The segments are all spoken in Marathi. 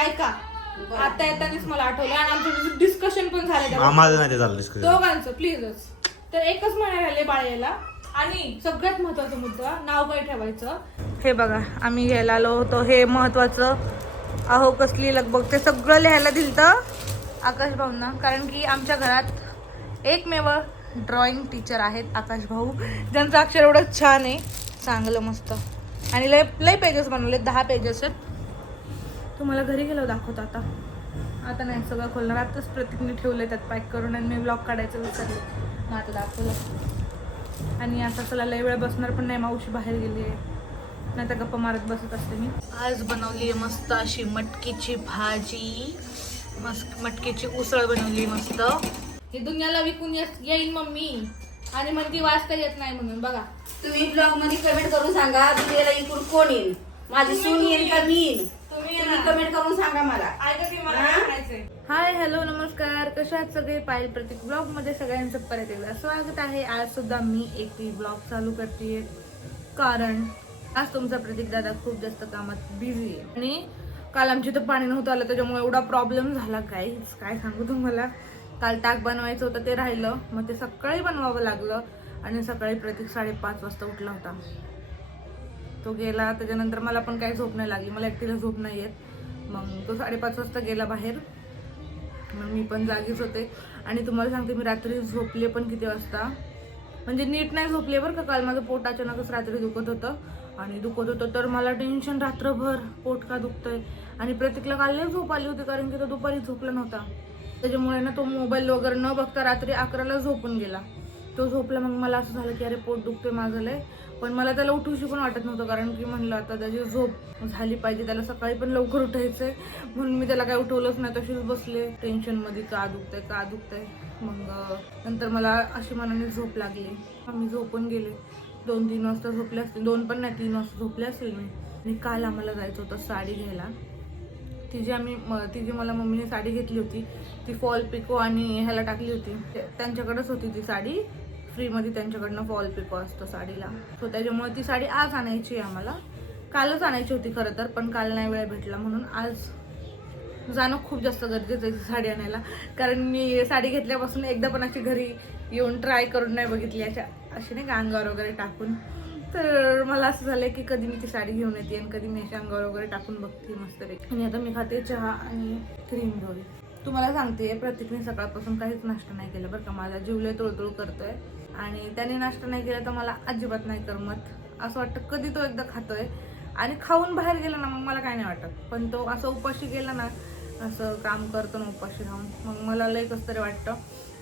ऐका आता येतानाच मला आठवलं आणि आमचं डिस्कशन पण झालं आम्हाला नाही ते झालं डिस्कशन दोघांचं प्लीजच. तर एकच महिना राहिले बाळायला आणि सगळ्यात महत्वाचा मुद्दा नाव काय ठेवायचं. हे बघा आम्ही घ्यायला आलो होतो हे महत्वाचं. अहो कसली लगबग ते सगळं लिहायला दिलतं आकाश भाऊंना, कारण की आमच्या घरात एकमेव ड्रॉइंग टीचर आहेत आकाश भाऊ, ज्यांचं अक्षर एवढं छान आहे, चांगलं मस्त. आणि लय पेजेस बनवले, 10 पेजेस आहेत. तुम्हाला घरी गेलो दाखवतो आता नाही सगळं खोलणार. आताच प्रतीकने ठेवलं त्यात पॅक करून आणि मी ब्लॉग काढायचं विचारलं, मग आता दाखवलं. आणि आता चला लय वेळ बसणार पण नाही, मावशी बाहेर गेली आहे, नाही तर गप्पा मारत बसत असते मी. आज बनवली आहे मस्त अशी मटकीची भाजी, मटकीची उसळ बनवली मस्त. ही दुनियाला विकून येईल मम्मी आणि म्हणती वाचता येत नाही म्हणून. बघा तुम्ही ब्लॉग मध्ये कमेंट करून सांगा दुनियाला इकडून कोण येईल, माझी सून येईल का मी येईल, तुम्ही कमेंट करून सांगा मला. हाय हॅलो नमस्कार, कशा आहात सगळे. पायल प्रतीक ब्लॉग मध्ये सगळ्यांचं परत एकदा स्वागत आहे. आज सुद्धा मी एकटी ब्लॉग चालू करते कारण आज तुमचा प्रतीक दादा खूप जास्त कामात बिझी आहे आणि काल आमच्या इथं पाणी नव्हतं आलं, त्याच्यामुळे एवढा प्रॉब्लेम झाला काय सांगू तुम्हाला. काल ताक बनवायचं होतं ते राहिलं, मग ते सकाळी बनवावं लागलं आणि सकाळी प्रतीक 5:30 वाजता उठला होता. तो गेला, त्याच्यानंतर मला पण काही झोप नाही लागली, मला एकटीला झोप नाही येत. मग तो 5:30 वाजता गेला बाहेर, मग मी पण जागीच होते. आणि तुम्हाला सांगते मी रात्री झोपले पण किती वाजता, म्हणजे नीट नाही झोपले बरं का. काल माझं पोट अचानकच रात्री दुखत होतं तर मला टेन्शन रात्रभर, पोट का दुखतंय. आणि प्रतीकला काल लय झोप आली होती कारण की तो दुपारी झोपला नव्हता, त्याच्यामुळे ना तो मोबाईल वगैरे न बघता रात्री 11ला झोपून गेला. तो झोपला, मग मला असं झालं की अरे पोट दुखतोय माझं लय, पण मला त्याला उठूशी पण वाटत नव्हतं कारण की म्हणलं आता त्याची झोप झाली पाहिजे, त्याला सकाळी पण लवकर उठायचंय, म्हणून मी त्याला काय उठवलंच नाही. तशीच बसले टेन्शनमध्ये, का दुखतंय. मग नंतर मला अशी मनाने झोप लागली, मी झोपून गेले. 2-3 वाजता झोपले असतील, 2 पण नाही 3 वाजता झोपले असेल मी. आणि काल आम्हाला जायचं होतं साडी घ्यायला. तिची मला मम्मीने साडी घेतली होती, ती फॉल पिको आणि ह्याला टाकली होती, त्यांच्याकडेच होती ती साडी फ्रीमध्ये, त्यांच्याकडनं फॉल पिको असतो साडीला. सो त्याच्यामुळे ती साडी आज आणायची आहे आम्हाला. कालच आणायची होती खरं तर, पण काल नाही वेळ भेटला, म्हणून आज जाणं खूप जास्त गरजेचं आहे साडी आणायला. कारण मी साडी घेतल्यापासून एकदा पण अशी घरी येऊन ट्राय करून नाही बघितली, अशी नाही का अंगावर वगैरे टाकून. तर मला असं झालं की कधी मी ती साडी घेऊन येते आणि कधी मी अशा अंगावर वगैरे टाकून बघते मस्तपैकी. आणि आता मी खाते चहा आणि क्रीम रोल. तुम्हाला सांगते प्रतीकने सकाळपासून काहीच नाश्ता नाही केला बरं का. माझा जीवलय तुळतुळ करतोय आणि त्याने नाश्ता नाही केला तर मला अजिबात नाही करमत. असं वाटतं कधी तो एकदा खातोय आणि खाऊन बाहेर गेला ना मग मला काय नाही वाटत, पण तो असं उपाशी गेला ना, असं काम करतो ना उपाशी राहून, मग मला लय कसं तरी वाटतं.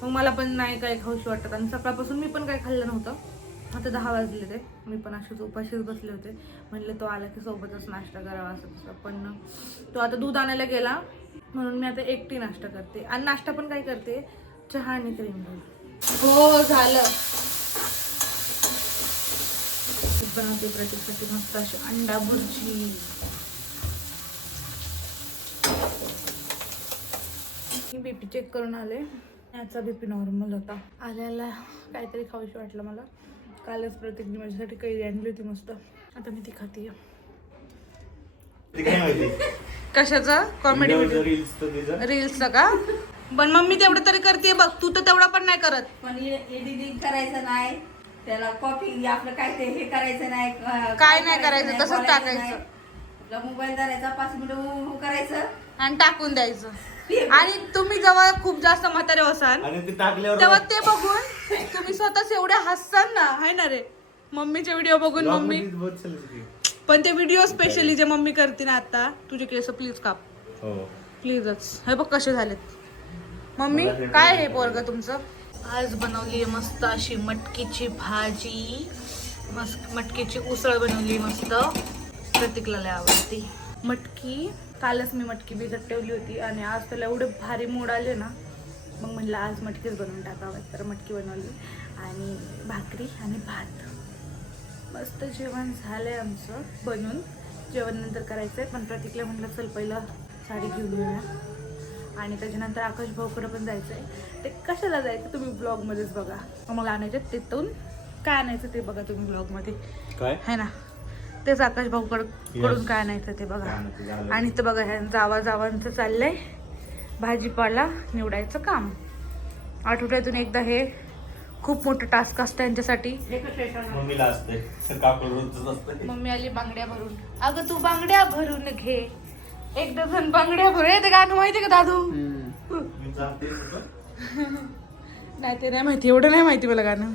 मग मला पण नाही काही खाऊशी वाटत. आणि सकाळपासून मी पण काही खाल्लं नव्हतं. आता 10 वाजले ते, मी पण अशीच उपाशीच बसले होते. म्हणले तो आला की सोबतच नाश्ता करावा असं तसं, पण तो आता दूध आणायला गेला म्हणून मी आता एकटी नाश्ता करते. आणि नाश्ता पण काय करते, चहा आणि क्रीम रोल. हो झालं. बनवते प्रतीकसाठी मस्त अशी अंडा भुर्जी. बीपी चेक करून आले, याचा बीपी नॉर्मल होता. आल्याला काहीतरी खाऊशी वाटलं मला. कालच प्रतीकने माझ्यासाठी कैरी आणली होती मस्त, आता मी ती खाते. कशाचं कॉमेडी रील्सचं का? पण मम्मी तेवढं तरी करते बघ, तू तर तेवढा पण नाही करत. पण एडिटिंग करायचं नाही, त्याला कॉपी आपलं काय ते हे करायचं नाही, काय नाही करायचं, तसंच टाकायचं. आपला मोबाईल धरायचा, 5 मिनिटं करायचं आणि टाकून द्यायचं. आणि तुम्ही जेव्हा खूप जास्त म्हातारे असाल तेव्हा ते बघून तुम्ही स्वतःच एवढे हसताल ना, हाय ना रे. मम्मीचे व्हिडिओ बघून मम्मी, पण ते व्हिडिओ स्पेशली जे मम्मी करते ना, आता तुझे केस प्लीज काप प्लीजच. हे बघ कसे झालेत. मम्मी काय हे पोरग तुमचं. आज बनवली मस्त अशी मटकीची भाजी, मटकीची उसळ बनवली मस्त. प्रतीकला लय आवडते मटकी. कालच मी मटकी भिजत ठेवली होती आणि आज त्याला एवढे भारी मूड आले ना, मग म्हटलं आज मटकीच बनवून टाकावं. तर मटकी बनवली आणि भाकरी आणि भात. मस्त जेवण झालंय आमचं बनून. जेवण नंतर करायचंय, पण प्रतीकला म्हटलं चल पहिलं साडी घेऊन येऊया आणि त्याच्यानंतर आकाश भाऊकडे पण जायचंय. ते कशाला जायचं तुम्ही ब्लॉगमध्येच बघा. मला आणायचं तिथून काय आणायचं ते बघा तुम्ही ब्लॉगमध्ये, काय आहे ना. तेच आकाश भाऊ कडून काय नाही ते बघा. आणि ते बघा ह्या जावांचं चाललंय भाजीपाला निवडायचं काम. आठवड्यातून एकदा हे खूप मोठं टास्क असतं यांच्यासाठी. मम्मीला असते, काकूला असते. मम्मी आली बांगड्या भरून. अगं तू बांगड्या भरून घे, 1 डझन बांगड्या भरून. ते गाणं माहिती का दादू? नाही ते नाही माहिती, एवढं नाही माहिती मला गाणं.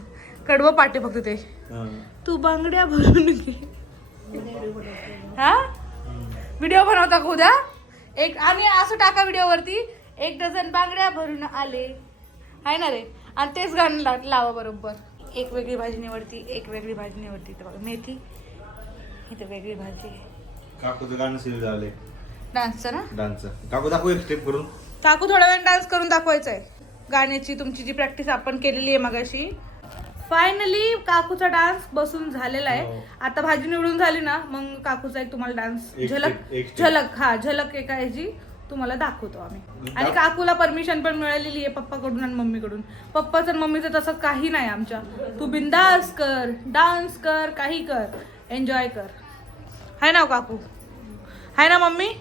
कडवं पाटे फक्त ते. तू बांगड्या भरून घे. हा व्हिडिओ बनवता का उद्या? आणि असं टाका व्हिडिओ वरती, 1 डझन बांगड्या भरून आले, आहे ना रे? आणि तेच गाणं लावा बरोबर. एक वेगळी भाजी निवडती, एक वेगळी भाजी निवडती. तर बघा मेथी, इथे वेगळी भाजी. काकूचं गाणं सुरू झालंय, डान्सचं ना? डान्सचं. काकू दाखवू एक स्टेप करून. काकू थोडा वेळ डान्स करून दाखवायचा आहे. गाण्याची तुमची जी प्रॅक्टिस आपण केलेली आहे मगाशी. फायनली काकूचा डान्स बसून झालेला आहे. आता भाजी निवडून झाली ना, मग काकूचा एक तुम्हाला डान्स झलक एका ह्याची तुम्हाला दाखवतो आम्ही. आणि काकूला परमिशन पण मिळालेली आहे पप्पाकडून आणि मम्मीकडून. पप्पाचं आणि मम्मीचं तसं काही नाही आमच्या. तू बिंदास कर, डान्स कर, काही कर, एन्जॉय कर. है ना काकू? है ना मम्मी?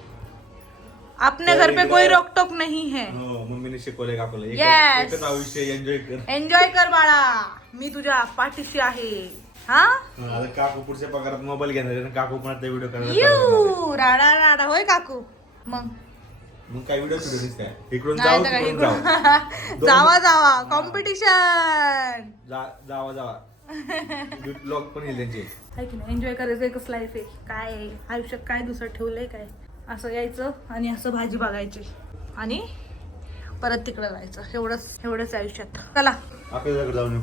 अपने घर पे कोई रोक टोक नहीं है. मम्मीने शिकवलंय काकूला. Yes. एकच आयुष्य, एन्जॉय कर. एन्जॉय कर बाळा, मी तुझ्या पाठीशी आहे. हा आता काकू पुढच्या पगारात मोबाईल घेणार आहे, काकू पण आता व्हिडिओ करणार. यू राडा राडा होय काकू. मग काय व्हिडिओ शूटिंग काय? इकडून नाही जाऊ, तर काय, तिकडून जाऊ. जावा कॉम्पिटिशन. जावा ब्लॉग पण येईल त्यांचे. आहे की नाही? एन्जॉय करायचं एकच लाईफ आहे. काय आहे आयुष्यात, काय दुसरं ठेवलंय काय? असं यायचं आणि असं भाजी बघायची आणि परत तिकडे जायचं. एवढंच आयुष्यात. चला आपल्याकडे जाऊन येऊ.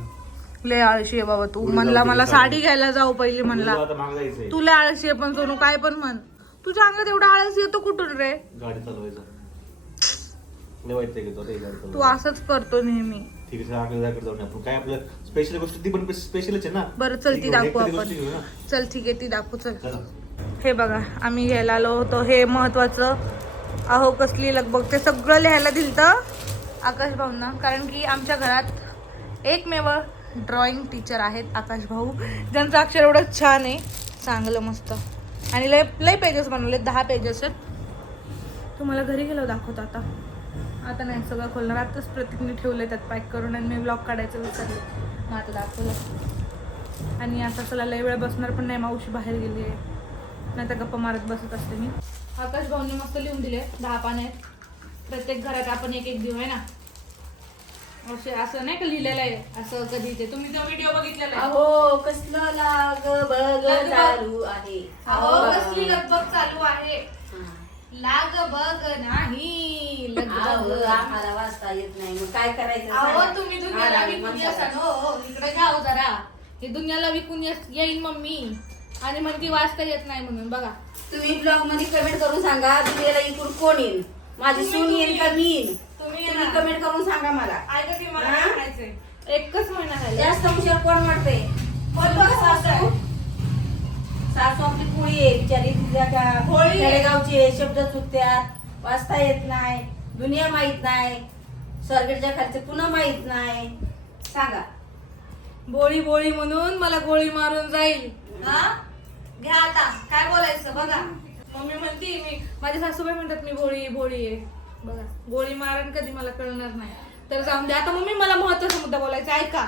लय आळशी आहे बाबा तू. म्हणला मला साडी घ्यायला जाऊ पहिली म्हणला. आता मागं जायचंय. तुला आळशी आहे पण सोनू काय पण म्हण. तुझ्या अंगात एवढा आळस येतो कुठून रे? गाडी चालवायचं घेतो तू असंच करतो नेहमी. ठीक आहे, आपल्या जायकडे जाऊन आपण काय आपलं स्पेशल गोष्ट ती पण स्पेशलच आहे ना. बरं चल ती दाखवू आपण. चल ठीक आहे ती दाखवू. चल हे बघा आम्ही घ्यायला आलो होतो. हे महत्वाचं अहो कसली लगबग ते सगळं लिहायला दिलतं आकाश भाऊंना. कारण की आमच्या घरात एकमेव ड्रॉइंग टीचर आहेत आकाश भाऊ, ज्यांचं अक्षर एवढं छान आहे, चांगलं मस्त. आणि लय पेजेस बनवले, 10 पेजेस आहेत. तुम्हाला घरी गेलो दाखवतो. आता नाही सगळं खोलणार. आताच प्रतीकने ठेवलं त्यात पॅक करून आणि मी ब्लॉग काढायचं विचारले, मग आता दाखवलं. आणि आता चला लय वेळ बसणार पण नाही, मावशी बाहेर गेली आहे, नाही तर गप्पा मारत बसत असते मी. आकाश भाऊंनी मस्त लिहून दिले 10 पान आहेत. प्रत्येक घरात आपण एक एक देऊ आहे ना, असं नाही का लिहिलेलं आहे असं कधी. ते तुम्ही तो व्हिडिओ बघितलेला आहे. अहो कसलं लाग बग चालू आहे. अहो कसली लगबग चालू आहे. लाग बग नाही, आम्हाला वाचता येत नाही, मग काय करायचं? अहो तुम्ही दुनियाला विकून येसान. हो इकडे घ्याव जरा. हे दुनियाला विकून येईन मम्मी आणि म्हणती वाचता येत नाही म्हणून. बघा तुम्ही ब्लॉग मध्ये कमेंट करून सांगा दुनियाला इकडून कोण येईल. माझी सून येईल का मी येईल? तुम्ही कमेंट करून सांगा मला. ऐका की मला काय म्हणायचंय, एकच महिना झाला. जास्त हुशार कोण वाटते? सासू आपली कुळी आहे बिचारी. खेडेगावची आहे, शब्द चुकत्यात, वाचता येत नाही, दुनिया माहित नाही, स्वारगेटच्या खालचे पुन्हा माहित नाही. सांगा. बोळी बोळी म्हणून मला गोळी मारून जाईल. हा घ्या आता काय बोलायचं बघा. मम्मी म्हणती मी, माझी सासूबाई म्हणतात मी भोळी भोळी आहे. बघा गोळी मारण कधी मला कळणार नाही. तर जाऊन द्या. आता मम्मी मला महत्वाचा मुद्दा बोलायचा ऐका.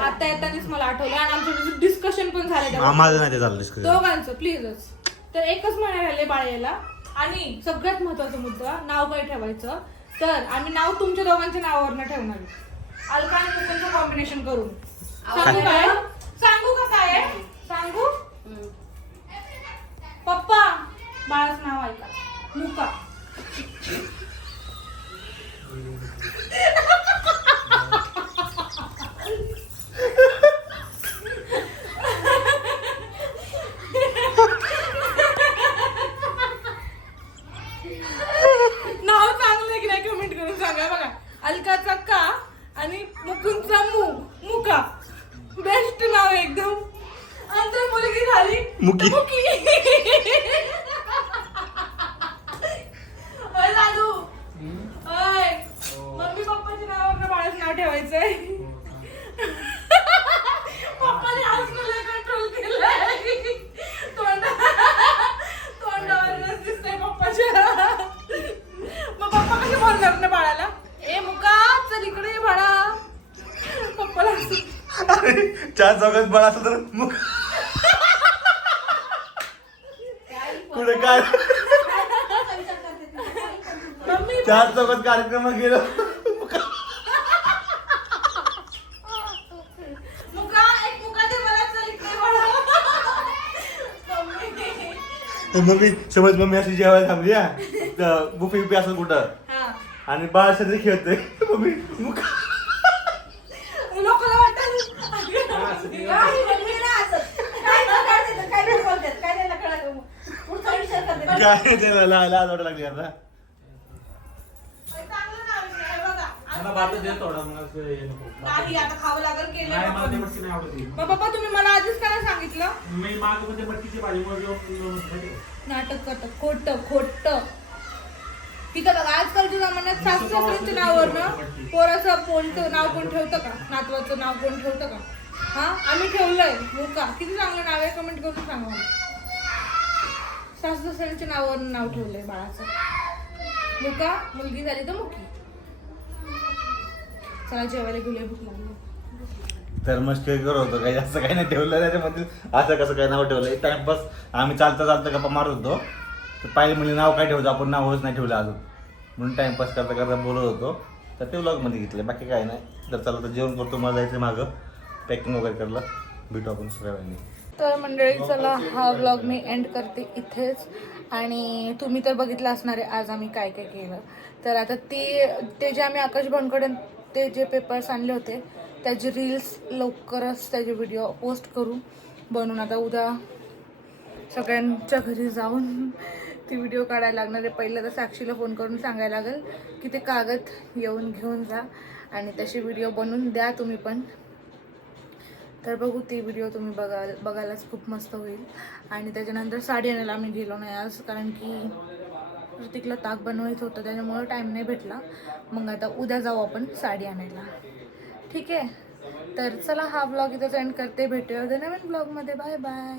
आता येतानीच मला आठवलं आणि आमचं डिस्कशन पण झालं दोघांचं प्लीजच. तर एकच महिना राहिले बाळ यायला. आणि सगळ्यात महत्वाचा मुद्दा, नाव काय ठेवायचं. तर आम्ही नाव तुमच्या दोघांच्या नावावरनं ठेवणार. अलका आणि मुकुंदचं कॉम्बिनेशन करून. सांगू काय? सांगू का काय आहे? सांगू. पप्पा बाळाचं नाव ऐका, मुका. नाव चांगलं आहे की नाही कमेंट करून सांगा. बघा अलकाचा का आणि मुकुंदचा मुका. बेस्ट नाव एकदम. अंतर मुलगी झाली मुकी. दादू मम्मी पप्पाच्या नावावर बाळाचं नाव ठेवायचंय. पप्पाने आज मला कंट्रोल केलंय. तोंडात चार चौकात बळ असलं तर मग कुठे काय मम्मी चार चौकात कार्यक्रम गेलो मम्मी समज मम्मी अशी जेवायला थांबली बुफे बिफे असं कुठं हा आणि बाळ शरीर खेळतोय मम्मी मुका लोकांना वाटतं काय त्याला लाज वाटायला लागली आता मला भातच दे थोडा मग असं हे नको. नाही आता खावं लागेल केलं नाही मला ते आपण. मटकी नाही आवडत ही. मग पप्पा तुम्ही मला आधीच काय सांगितलं मी माग मध्ये मटकीची भाजी मग नाटक करत खोट खोट तिथं बघा आजकालच्या जमान्यात सासू सासऱ्यांच्या नावावरनं पोराचं पोलचं नाव कोण ठेवतं का नातवाचं नाव कोण ठेवतं का हा आम्ही ठेवलंय हो का किती चांगलं नाव आहे कमेंट करून सांगा मला. सासू सासऱ्यांच्या नावावरनं नाव ठेवलंय बाळाचं मुका मुलगी झाली तर मुकी. चला जेवायला गेले भूक लागली. तर मस्त करत होतो काही असं काही नाही ठेवलं त्याच्यामध्ये असं कसं काय नाव ठेवलं एक टाइमपास आम्ही चालता चालता गप्पा मारत होतो तर पाहिजे म्हणजे नाव काय ठेवतो आपण नावच नाही ठेवलं अजून म्हणून टाइमपास करता करता बोलत होतो तर ते व्लॉगमध्ये घेतलं बाकी काय नाही. तर चला तर जेवण करतो मला जायचं मागं पॅकिंग वगैरे करलं भेटू आपण सगळ्यांनी. तर मंडळी चला हा व्लॉग मी एंड करते इथेच आणि तुम्ही तर बघितलं असणार आहे आज आम्ही काय काय केलं. तर आता ते जे आम्ही आकाश भाऊंकडे ते जे पेपर्स आणले होते त्याचे रील्स लवकरच त्याचे व्हिडिओ पोस्ट करू बनवून. आता उद्या सगळ्यांच्या घरी जाऊन ती व्हिडिओ काढायला लागणार आहे. पहिलं तर साक्षीला फोन करून सांगायला लागेल की ते कागद येऊन घेऊन जा आणि तशी व्हिडिओ बनवून द्या तुम्ही पण. तर बघू ती व्हिडिओ तुम्ही बघायलाच खूप मस्त होईल. आणि त्याच्यानंतर साडी आणायला आम्ही गेलो नाही आज कारण की प्रतीकला ताक बनवायचं होतं त्याच्यामुळं टाईम नाही भेटला. मग आता उद्या जाऊ आपण साडी आणायला. ठीक आहे तर चला हा ब्लॉग इथंच एंड करते. भेटूया उद्या नवीन ब्लॉगमध्ये. Bye bye.